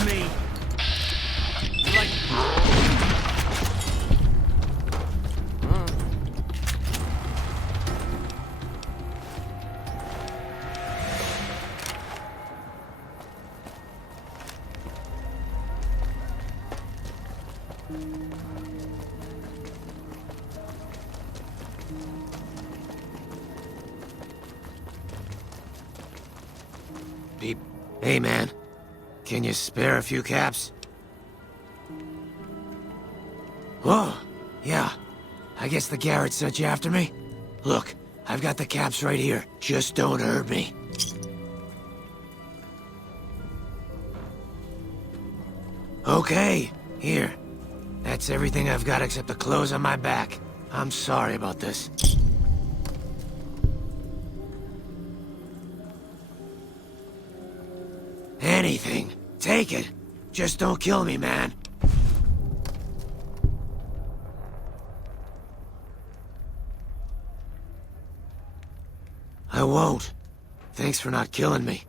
on me. Like... Beep. Hey, man. Can you spare a few caps? Whoa. Yeah. I guess the Garrett sent you after me? Look, I've got the caps right here. Just don't hurt me. Okay. Here. That's everything I've got except the clothes on my back. I'm sorry about this. Anything. Take it. Just don't kill me, man. I won't. Thanks for not killing me.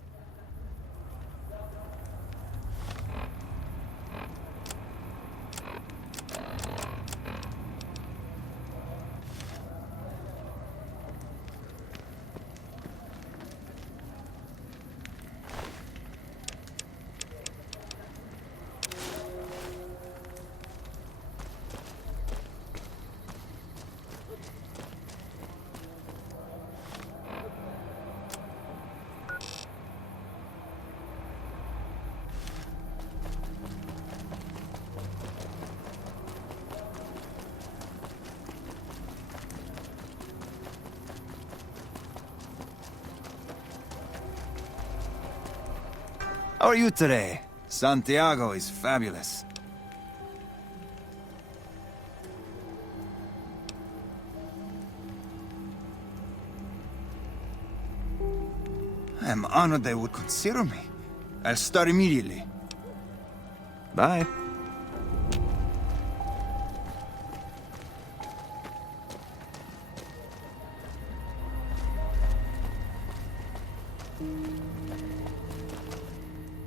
How are you today? Santiago is fabulous. I'm honored they would consider me. I'll start immediately. Bye.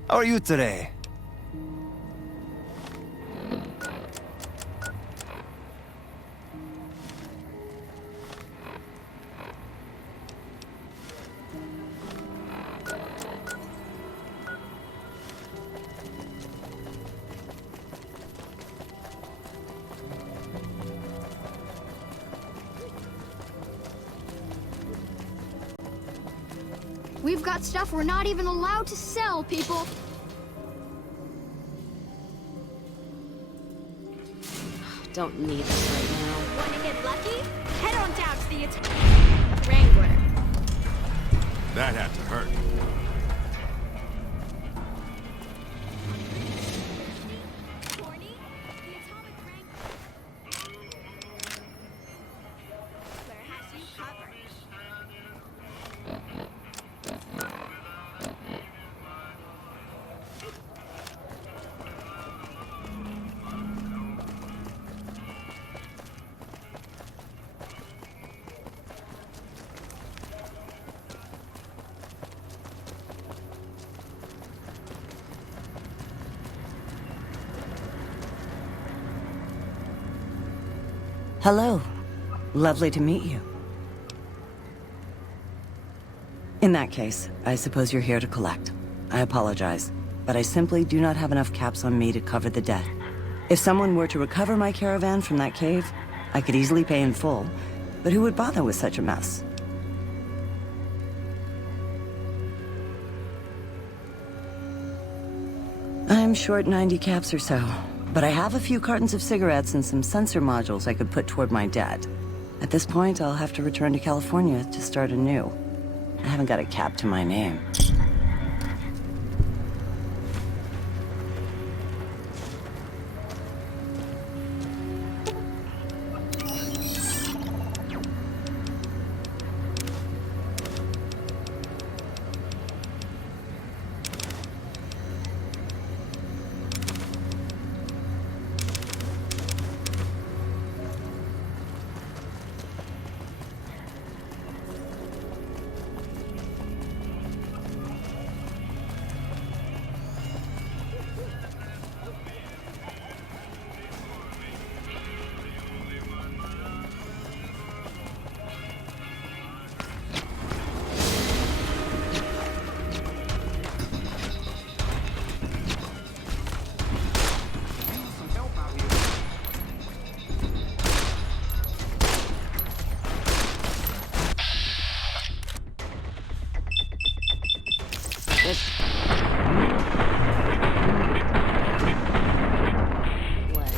How are you today? We've got stuff we're not even allowed to sell, people. Don't need this right now. Want to get lucky? Head on down to the Wrangler. That had to hurt. Corny? The Atomic Wrangler. Where has you covered? Hello. Lovely to meet you. In that case, I suppose you're here to collect. I apologize, but I simply do not have enough caps on me to cover the debt. If someone were to recover my caravan from that cave, I could easily pay in full, but who would bother with such a mess? I'm short 90 caps or so, but I have a few cartons of cigarettes and some sensor modules I could put toward my debt. At this point, I'll have to return to California to start anew. I haven't got a cap to my name. Legs.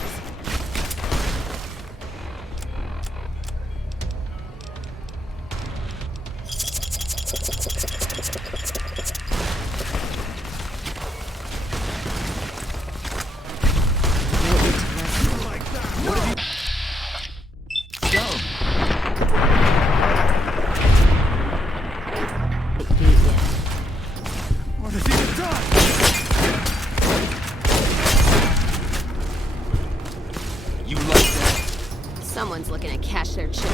What has he done? You like that? Someone's looking to cash their check.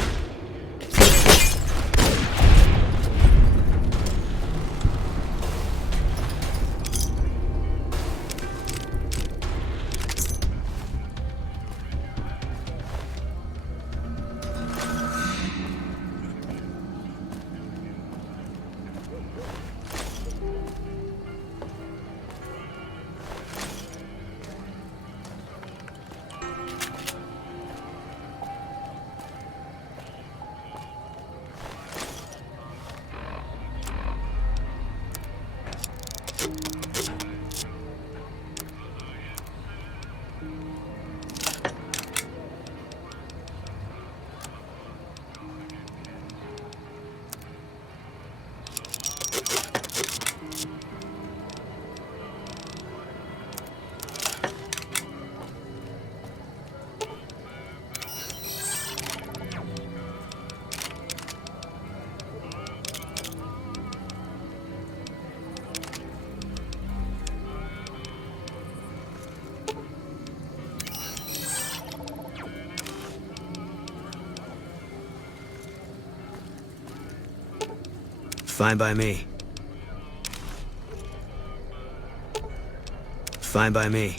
Fine by me. Fine by me.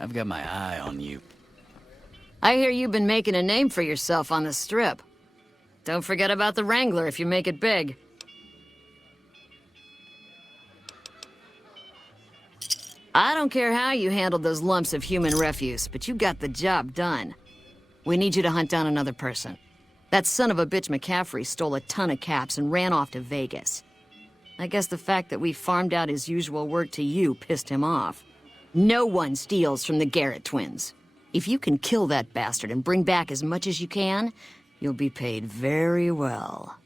I've got my eye on you. I hear you've been making a name for yourself on the Strip. Don't forget about the Wrangler if you make it big. I don't care how you handled those lumps of human refuse, but you got the job done. We need you to hunt down another person. That son of a bitch McCaffrey stole a ton of caps and ran off to Vegas. I guess the fact that we farmed out his usual work to you pissed him off. No one steals from the Garrett twins. If you can kill that bastard and bring back as much as you can, you'll be paid very well.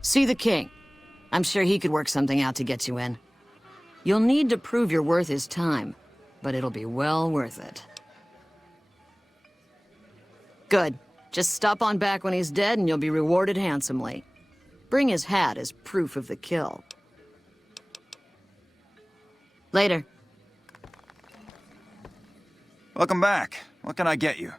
See the king. I'm sure he could work something out to get you in. You'll need to prove your worth his time, but it'll be well worth it. Good. Just stop on back when he's dead and you'll be rewarded handsomely. Bring his hat as proof of the kill. Later. Welcome back. What can I get you?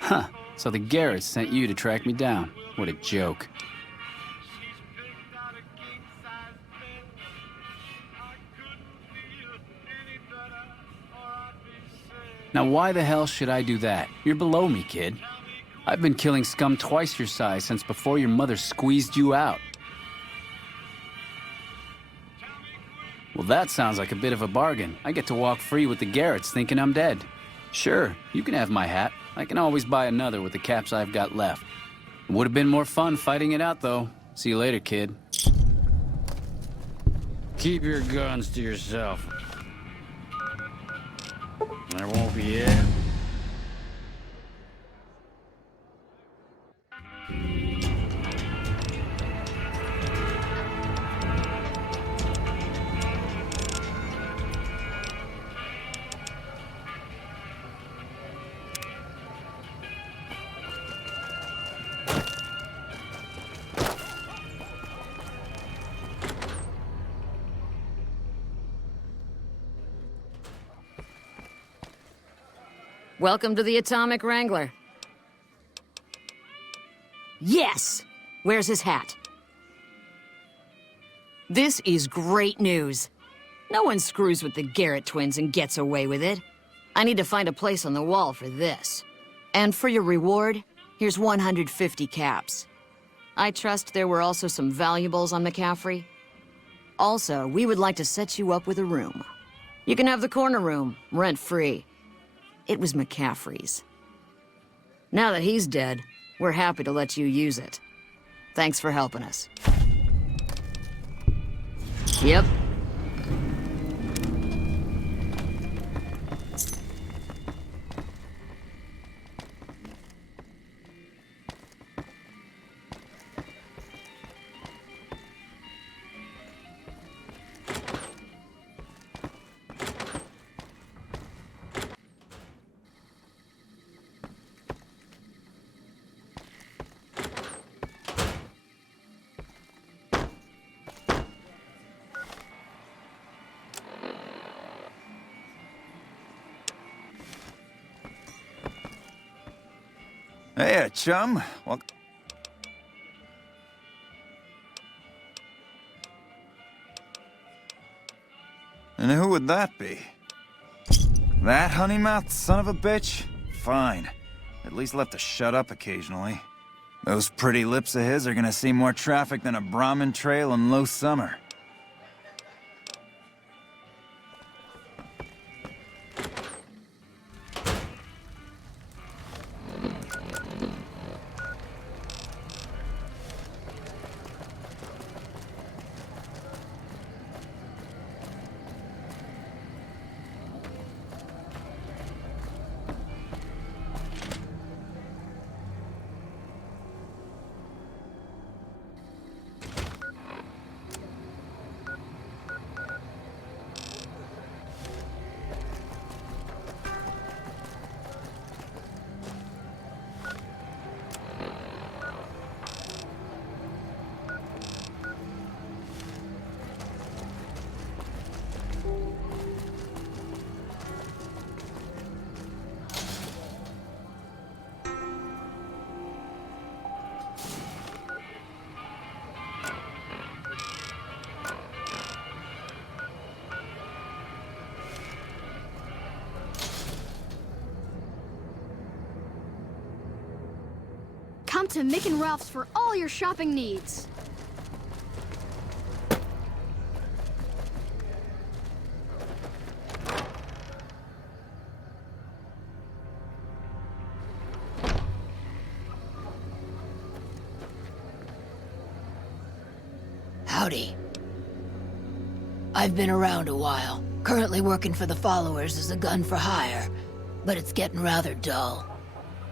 Huh. So the Garretts sent you to track me down. What a joke. Now why the hell should I do that? You're below me, kid. I've been killing scum twice your size since before your mother squeezed you out. Well, that sounds like a bit of a bargain. I get to walk free with the Garretts thinking I'm dead. Sure, you can have my hat. I can always buy another with the caps I've got left. It would have been more fun fighting it out, though. See you later, kid. Keep your guns to yourself. There won't be air. Welcome to the Atomic Wrangler. Yes! Where's his hat? This is great news. No one screws with the Garrett twins and gets away with it. I need to find a place on the wall for this. And for your reward, here's 150 caps. I trust there were also some valuables on McCaffrey. Also, we would like to set you up with a room. You can have the corner room, rent-free. It was McCaffrey's. Now that he's dead, we're happy to let you use it. Thanks for helping us. Yep. Hey, chum. Well... And who would that be? That honeymouth son of a bitch? Fine. At least left to shut up occasionally. Those pretty lips of his are gonna see more traffic than a Brahmin trail in low summer. Come to Mick and Ralph's for all your shopping needs. Howdy. I've been around a while. Currently working for the followers as a gun for hire, but it's getting rather dull.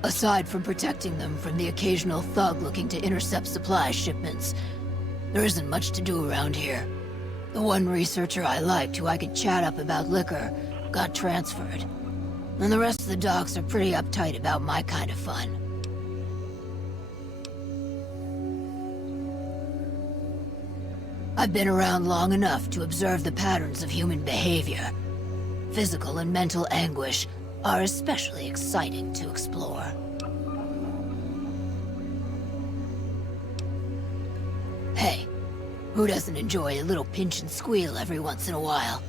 Aside from protecting them from the occasional thug looking to intercept supply shipments, there isn't much to do around here. The one researcher I liked who I could chat up about liquor got transferred. And the rest of the docs are pretty uptight about my kind of fun. I've been around long enough to observe the patterns of human behavior. Physical and mental anguish are especially exciting to explore. Hey, who doesn't enjoy a little pinch and squeal every once in a while?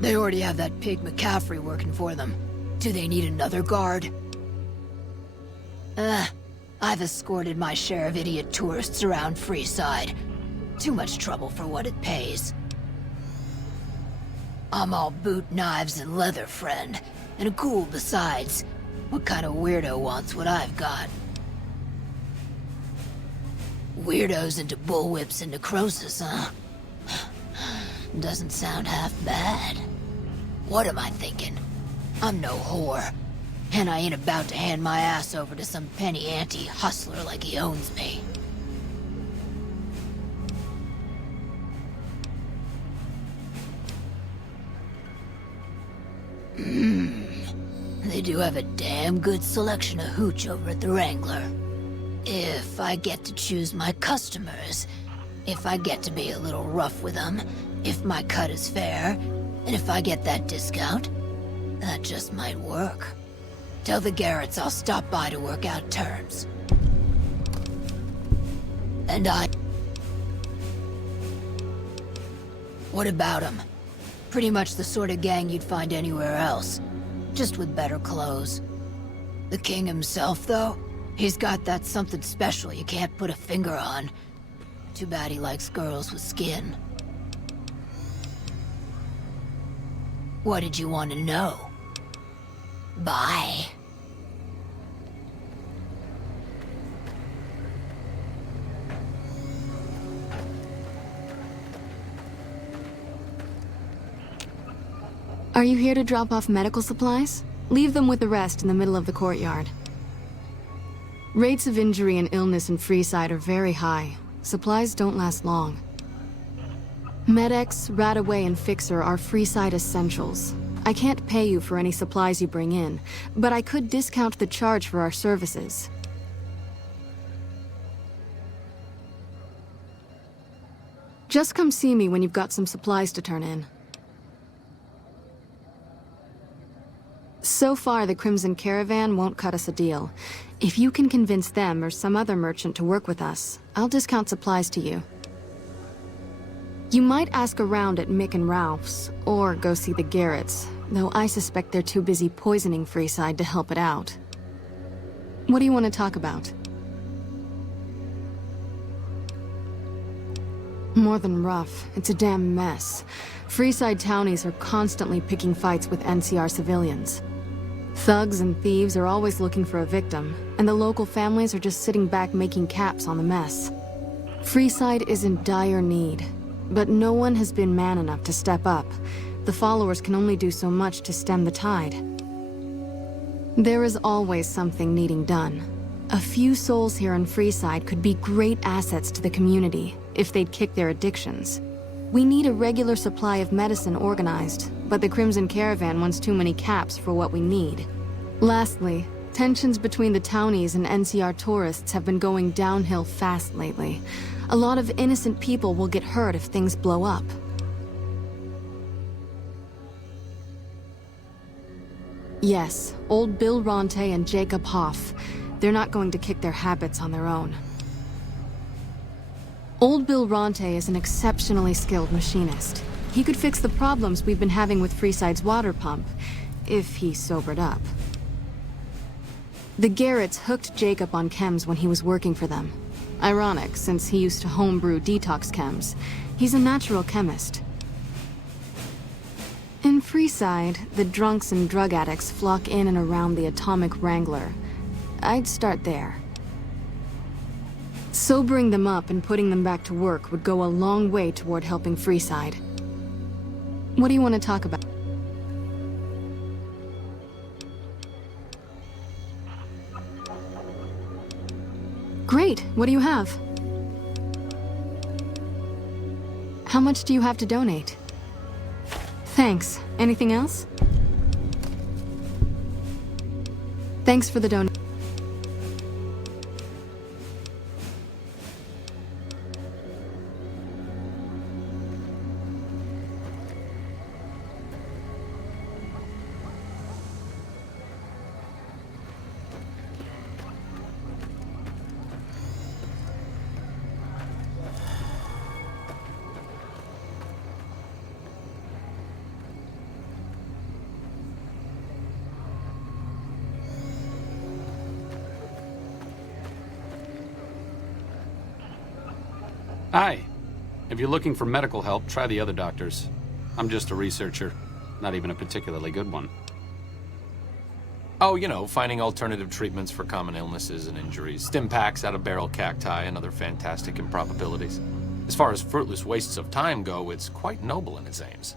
They already have that pig McCaffrey working for them. Do they need another guard? I've escorted my share of idiot tourists around Freeside. Too much trouble for what it pays. I'm all boot, knives, and leather, friend. And cool besides. What kind of weirdo wants what I've got? Weirdos into bullwhips and necrosis, huh? Doesn't sound half bad. What am I thinking? I'm no whore. And I ain't about to hand my ass over to some penny ante hustler like he owns me. They do have a damn good selection of hooch over at the Wrangler. If I get to choose my customers, if I get to be a little rough with them, if my cut is fair, and if I get that discount, that just might work. Tell the Garretts I'll stop by to work out terms. And what about them? Pretty much the sort of gang you'd find anywhere else, just with better clothes. The king himself, though, he's got that something special you can't put a finger on. Too bad he likes girls with skin. What did you want to know? Bye. Are you here to drop off medical supplies? Leave them with the rest in the middle of the courtyard. Rates of injury and illness in Freeside are very high. Supplies don't last long. Med-X, Radaway, and Fixer are Freeside essentials. I can't pay you for any supplies you bring in, but I could discount the charge for our services. Just come see me when you've got some supplies to turn in. So far, the Crimson Caravan won't cut us a deal. If you can convince them or some other merchant to work with us, I'll discount supplies to you. You might ask around at Mick and Ralph's, or go see the Garretts, though I suspect they're too busy poisoning Freeside to help it out. What do you want to talk about? More than rough, it's a damn mess. Freeside townies are constantly picking fights with NCR civilians. Thugs and thieves are always looking for a victim, and the local families are just sitting back making caps on the mess. Freeside is in dire need, but no one has been man enough to step up. The followers can only do so much to stem the tide. There is always something needing done. A few souls here in Freeside could be great assets to the community if they'd kick their addictions. We need a regular supply of medicine organized, but the Crimson Caravan wants too many caps for what we need. Lastly, tensions between the townies and NCR tourists have been going downhill fast lately. A lot of innocent people will get hurt if things blow up. Yes, old Bill Ronte and Jacob Hoff. They're not going to kick their habits on their own. Old Bill Ronte is an exceptionally skilled machinist. He could fix the problems we've been having with Freeside's water pump, if he sobered up. The Garretts hooked Jacob on chems when he was working for them. Ironic, since he used to homebrew detox chems. He's a natural chemist. In Freeside, the drunks and drug addicts flock in and around the Atomic Wrangler. I'd start there. Sobering them up and putting them back to work would go a long way toward helping Freeside. What do you want to talk about? Great, what do you have? How much do you have to donate? Thanks. Anything else? Thanks for the donation. Hi. If you're looking for medical help, try the other doctors. I'm just a researcher, not even a particularly good one. Oh, you know, finding alternative treatments for common illnesses and injuries, stim packs out of barrel cacti, and other fantastic improbabilities. As far as fruitless wastes of time go, it's quite noble in its aims.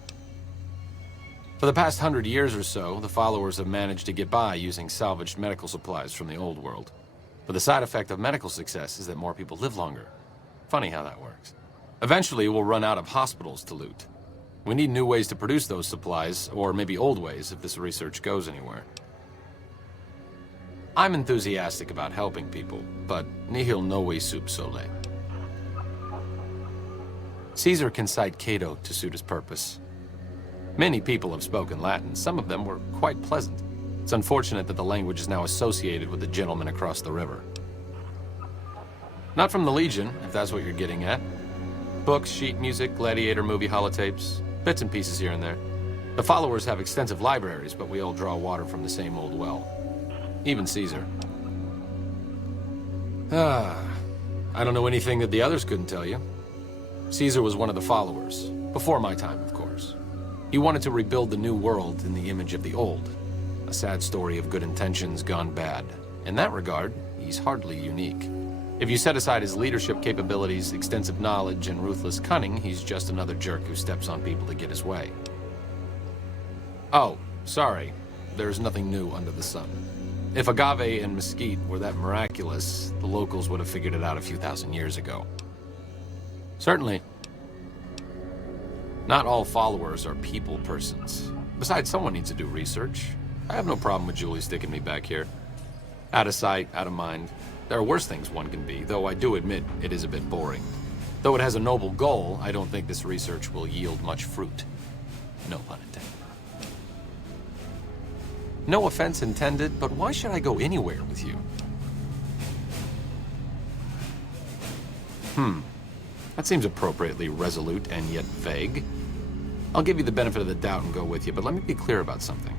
For the past 100 years or so, the followers have managed to get by using salvaged medical supplies from the old world. But the side effect of medical success is that more people live longer. Funny how that works. Eventually, we'll run out of hospitals to loot. We need new ways to produce those supplies, or maybe old ways if this research goes anywhere. I'm enthusiastic about helping people, but nihil novi sub sole. Caesar can cite Cato to suit his purpose. Many people have spoken Latin. Some of them were quite pleasant. It's unfortunate that the language is now associated with the gentleman across the river. Not from the Legion, if that's what you're getting at. Books, sheet music, gladiator movie holotapes, bits and pieces here and there. The followers have extensive libraries, but we all draw water from the same old well. Even Caesar. I don't know anything that the others couldn't tell you. Caesar was one of the followers, before my time, of course. He wanted to rebuild the new world in the image of the old. A sad story of good intentions gone bad. In that regard, he's hardly unique. If you set aside his leadership capabilities, extensive knowledge, and ruthless cunning, he's just another jerk who steps on people to get his way. Oh, sorry. There's nothing new under the sun. If agave and mesquite were that miraculous, the locals would have figured it out a few thousand years ago. Certainly. Not all followers are people persons. Besides, someone needs to do research. I have no problem with Julie sticking me back here. Out of sight, out of mind. There are worse things one can be, though I do admit it is a bit boring. Though it has a noble goal, I don't think this research will yield much fruit. No pun intended. No offense intended, but why should I go anywhere with you? That seems appropriately resolute and yet vague. I'll give you the benefit of the doubt and go with you, but let me be clear about something.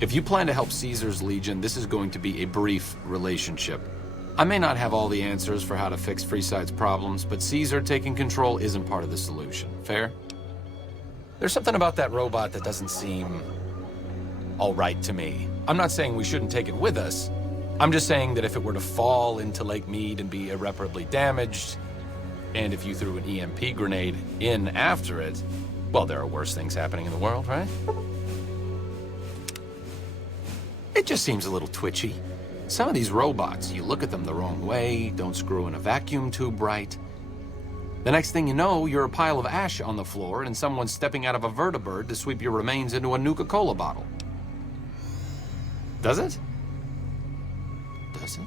If you plan to help Caesar's Legion, this is going to be a brief relationship. I may not have all the answers for how to fix Freeside's problems, but Caesar taking control isn't part of the solution. Fair? There's something about that robot that doesn't seem all right to me. I'm not saying we shouldn't take it with us. I'm just saying that if it were to fall into Lake Mead and be irreparably damaged, and if you threw an EMP grenade in after it, well, there are worse things happening in the world, right? It just seems a little twitchy. Some of these robots, you look at them the wrong way, don't screw in a vacuum tube right. The next thing you know, you're a pile of ash on the floor and someone's stepping out of a vertibird to sweep your remains into a Nuka-Cola bottle. Does it? Does it?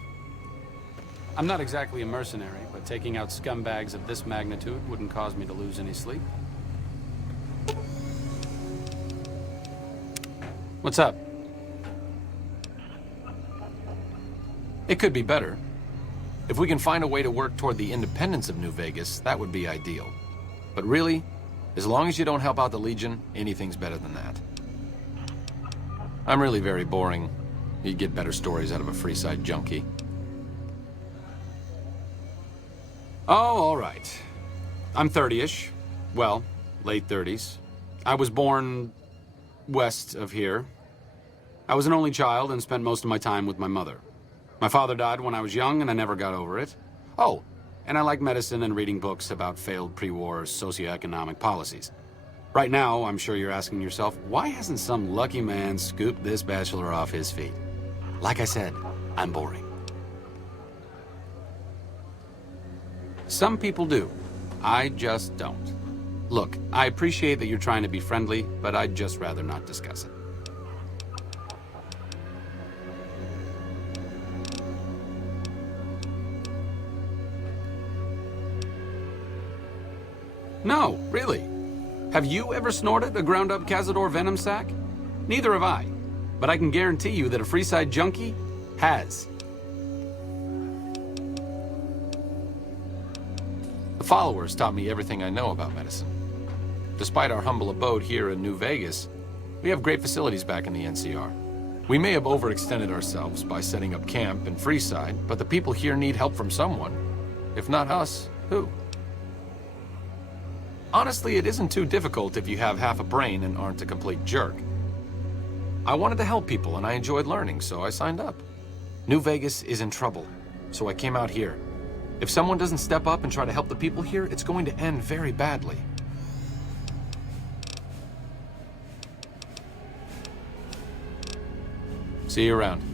I'm not exactly a mercenary, but taking out scumbags of this magnitude wouldn't cause me to lose any sleep. What's up? It could be better. If we can find a way to work toward the independence of New Vegas, that would be ideal. But really, as long as you don't help out the Legion, anything's better than that. I'm really very boring. You'd get better stories out of a Freeside junkie. Oh, all right. I'm 30-ish. Well, late 30s. I was born west of here. I was an only child and spent most of my time with my mother. My father died when I was young and I never got over it. Oh, and I like medicine and reading books about failed pre-war socioeconomic policies. Right now, I'm sure you're asking yourself, why hasn't some lucky man scooped this bachelor off his feet? Like I said, I'm boring. Some people do. I just don't. Look, I appreciate that you're trying to be friendly, but I'd just rather not discuss it. No, really. Have you ever snorted a ground-up Cazador venom sac? Neither have I, but I can guarantee you that a Freeside junkie has. The followers taught me everything I know about medicine. Despite our humble abode here in New Vegas, we have great facilities back in the NCR. We may have overextended ourselves by setting up camp in Freeside, but the people here need help from someone. If not us, who? Honestly, it isn't too difficult if you have half a brain and aren't a complete jerk. I wanted to help people and I enjoyed learning, so I signed up. New Vegas is in trouble, so I came out here. If someone doesn't step up and try to help the people here, it's going to end very badly. See you around.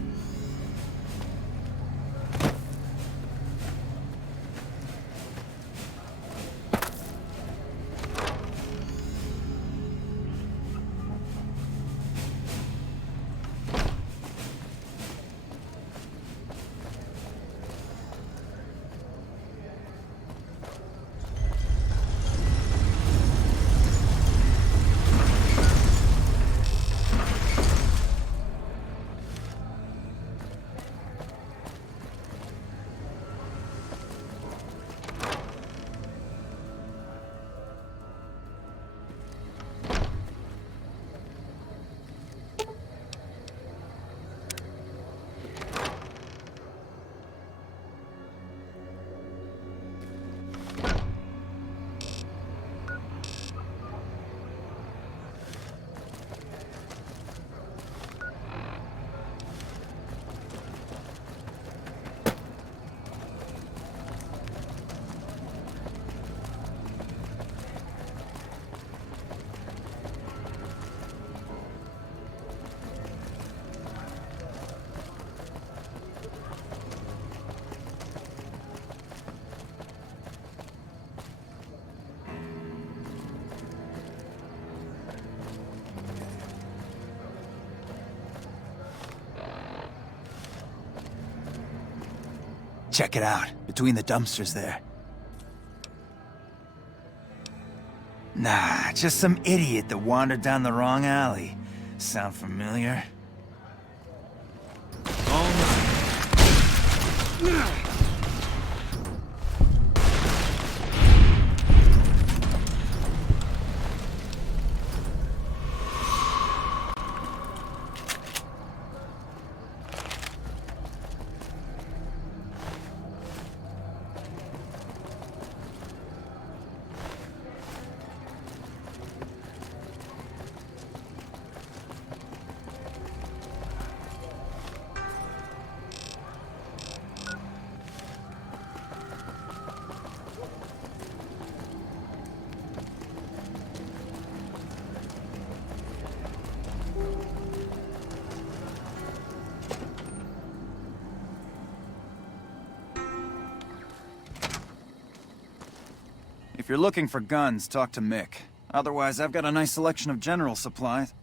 Check it out, between the dumpsters there. Nah, just some idiot that wandered down the wrong alley. Sound familiar? If you're looking for guns, talk to Mick. Otherwise, I've got a nice selection of general supplies.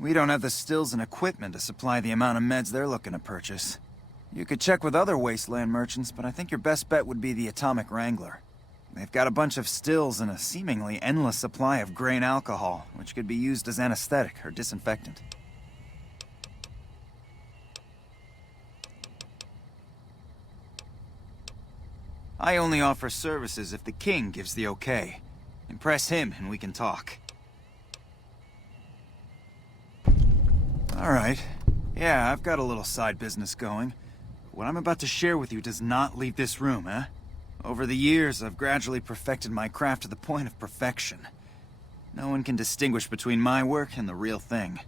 We don't have the stills and equipment to supply the amount of meds they're looking to purchase. You could check with other wasteland merchants, but I think your best bet would be the Atomic Wrangler. They've got a bunch of stills and a seemingly endless supply of grain alcohol, which could be used as anesthetic or disinfectant. I only offer services if the king gives the okay. Impress him and we can talk. Alright. Yeah, I've got a little side business going. But what I'm about to share with you does not leave this room, eh? Over the years, I've gradually perfected my craft to the point of perfection. No one can distinguish between my work and the real thing.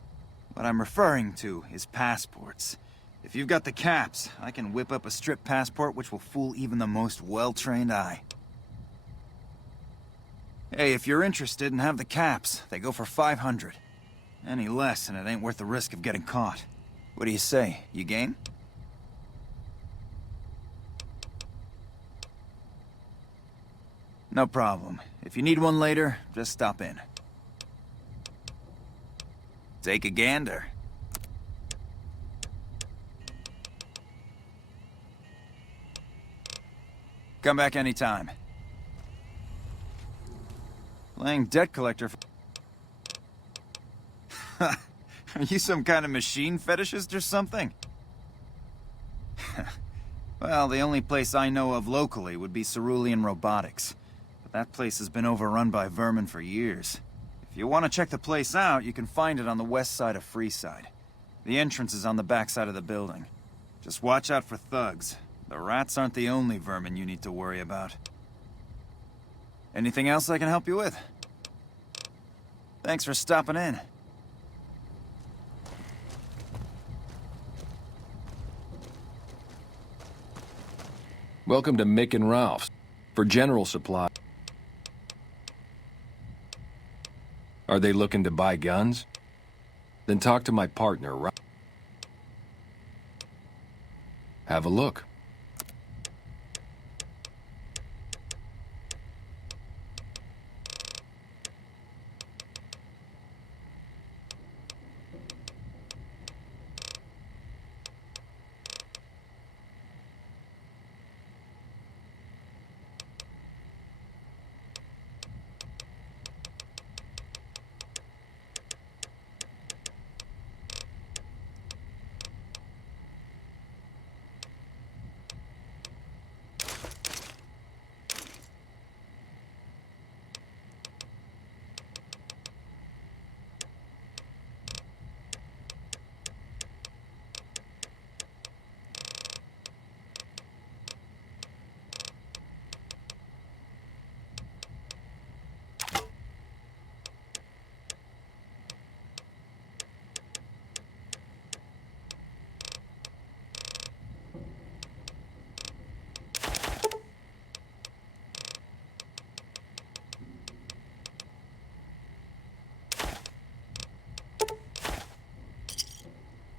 What I'm referring to is passports. If you've got the caps, I can whip up a strip passport which will fool even the most well-trained eye. Hey, if you're interested and have the caps, they go for 500. Any less and it ain't worth the risk of getting caught. What do you say? You game? No problem. If you need one later, just stop in. Take a gander. Come back anytime. Playing debt collector Are you some kind of machine fetishist or something? Well, the only place I know of locally would be Cerulean Robotics. But that place has been overrun by vermin for years. If you want to check the place out, you can find it on the west side of Freeside. The entrance is on the back side of the building. Just watch out for thugs. The rats aren't the only vermin you need to worry about. Anything else I can help you with? Thanks for stopping in. Welcome to Mick and Ralph's. For general supply. Are they looking to buy guns? Then talk to my partner, right? Have a look.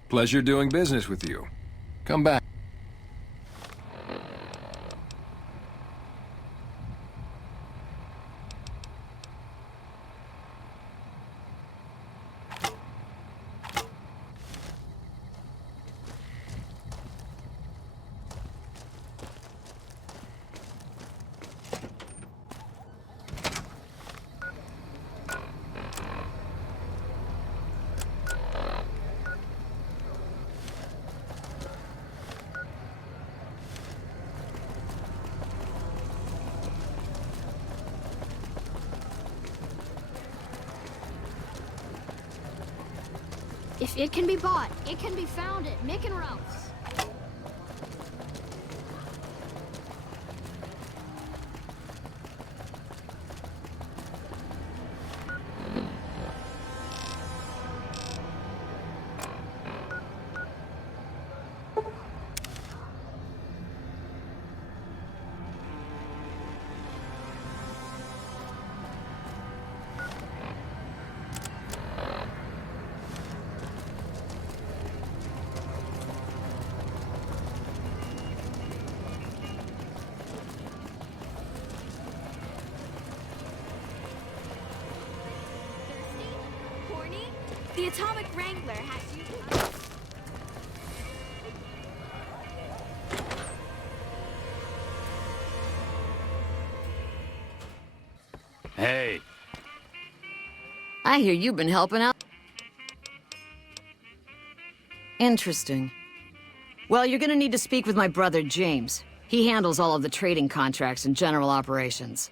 Pleasure doing business with you. Come back. If it can be bought, it can be found at Mick and Ralph's. The Atomic Wrangler has you... Hey. I hear you've been helping out. Interesting. Well, you're gonna need to speak with my brother, James. He handles all of the trading contracts and general operations.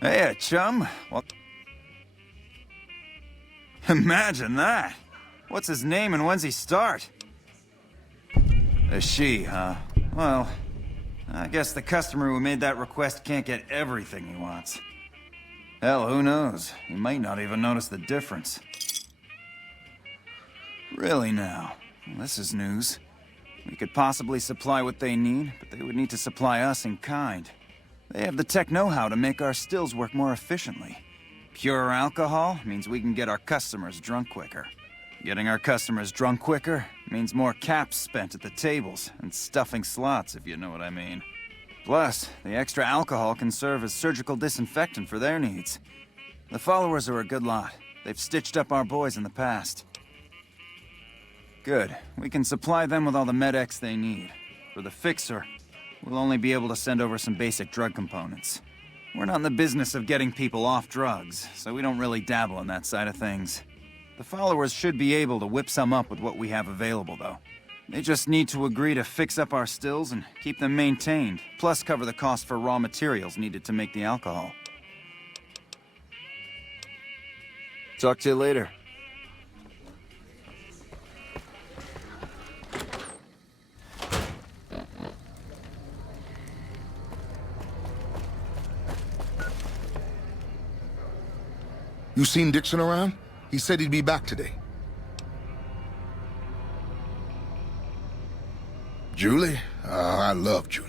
Hey, chum. Well, imagine that. What's his name and when's he start? A she, huh? Well, I guess the customer who made that request can't get everything he wants. Hell, who knows? He might not even notice the difference. Really now? Well, this is news. We could possibly supply what they need, but they would need to supply us in kind. They have the tech know-how to make our stills work more efficiently. Pure alcohol means we can get our customers drunk quicker. Getting our customers drunk quicker means more caps spent at the tables and stuffing slots, if you know what I mean. Plus, the extra alcohol can serve as surgical disinfectant for their needs. The followers are a good lot. They've stitched up our boys in the past. Good. We can supply them with all the med-X they need. For the fixer, we'll only be able to send over some basic drug components. We're not in the business of getting people off drugs, so we don't really dabble in that side of things. The followers should be able to whip some up with what we have available, though. They just need to agree to fix up our stills and keep them maintained, plus cover the cost for raw materials needed to make the alcohol. Talk to you later. You seen Dixon around? He said he'd be back today. Julie? I love Julie.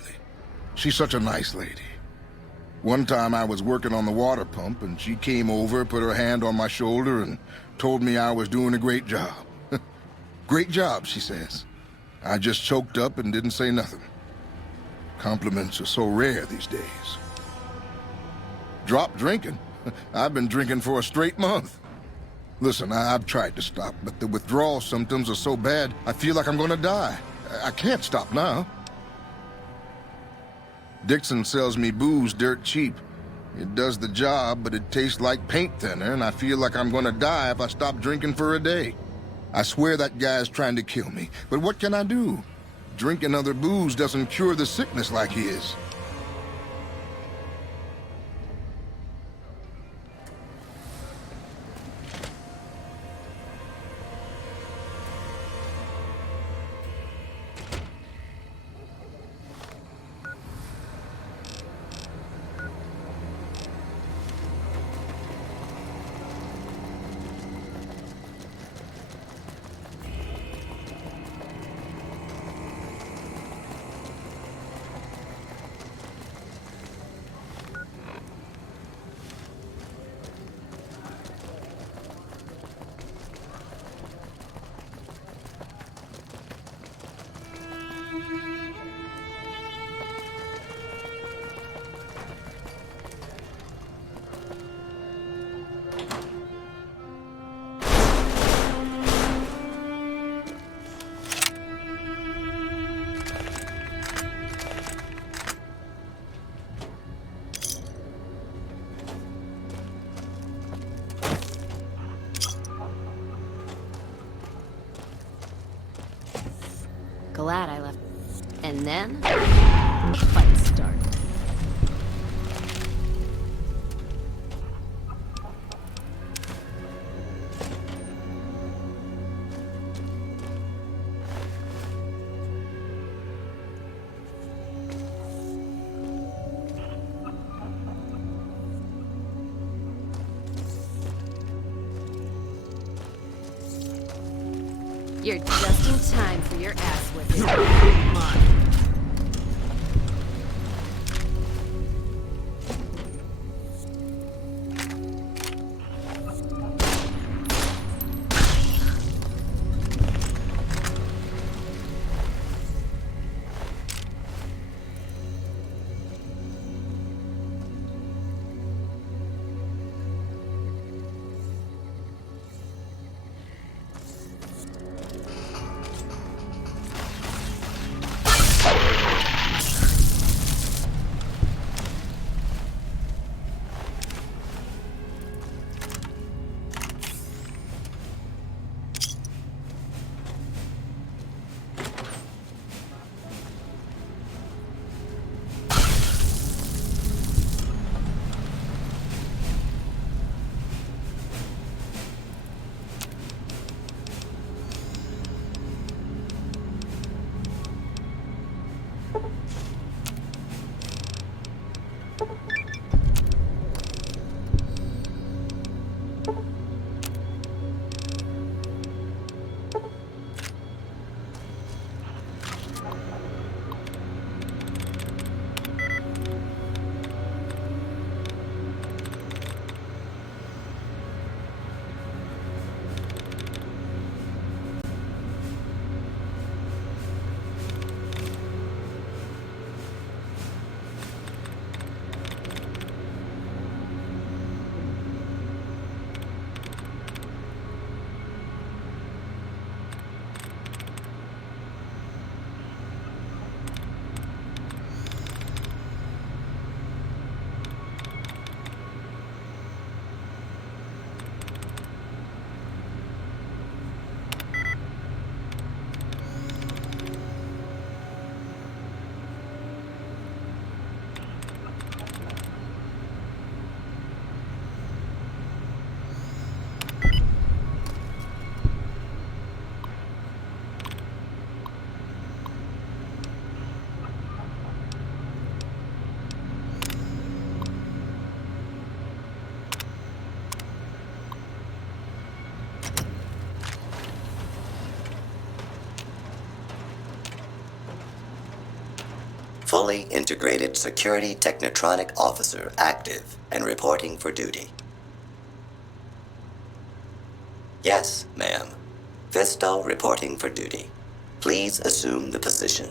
She's such a nice lady. One time I was working on the water pump, and she came over, put her hand on my shoulder, and told me I was doing a great job. Great job, she says. I just choked up and didn't say nothing. Compliments are so rare these days. Drop drinking? I've been drinking for a straight month. Listen, I've tried to stop, but the withdrawal symptoms are so bad, I feel like I'm gonna die. I can't stop now. Dixon sells me booze dirt cheap. It does the job, but it tastes like paint thinner, and I feel like I'm gonna die if I stop drinking for a day. I swear that guy's trying to kill me, but what can I do? Drinking other booze doesn't cure the sickness like his. Glad I left. And then, the fight started. You're just in time for your ass whipping. Integrated Security Technotronic Officer active and reporting for duty. Yes, ma'am. Visto reporting for duty. Please assume the position.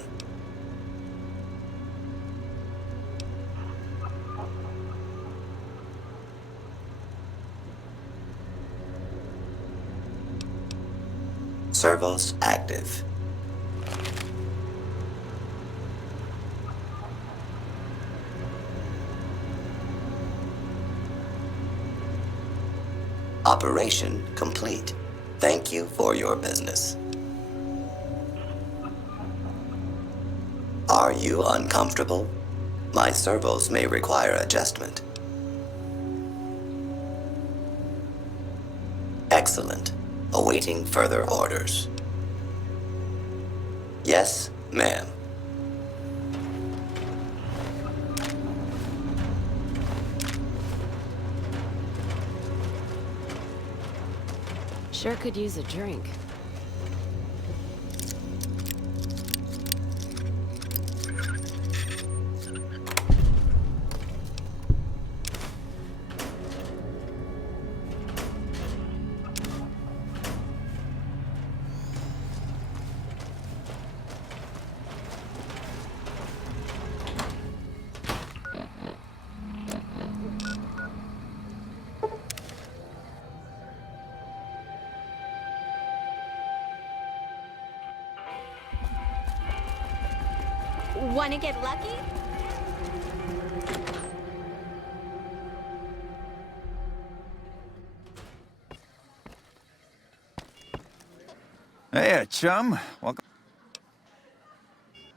Servos active. Operation complete. Thank you for your business. Are you uncomfortable? My servos may require adjustment. Excellent. Awaiting further orders. Yes, ma'am. Sure could use a drink. Wanna get lucky? Hey, chum. Welcome.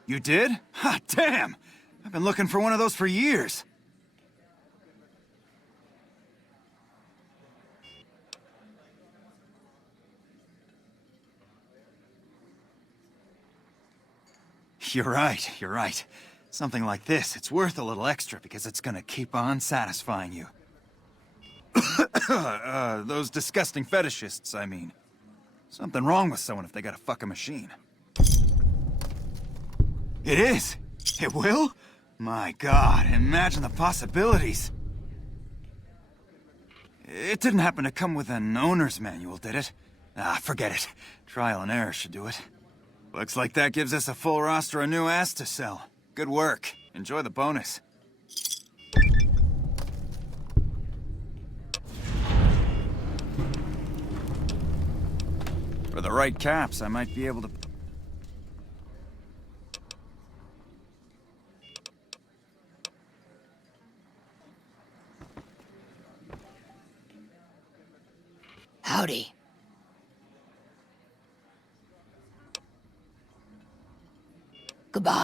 You did? Ha, damn! I've been looking for one of those for years. You're right. Something like this, it's worth a little extra because it's gonna keep on satisfying you. Those disgusting fetishists, I mean. Something wrong with someone if they got a fucking machine. It is! It will? My God, imagine the possibilities. It didn't happen to come with an owner's manual, did it? Ah, forget it. Trial and error should do it. Looks like that gives us a full roster of new ass to sell. Good work. Enjoy the bonus. For the right caps, I might be able to... Howdy. Goodbye.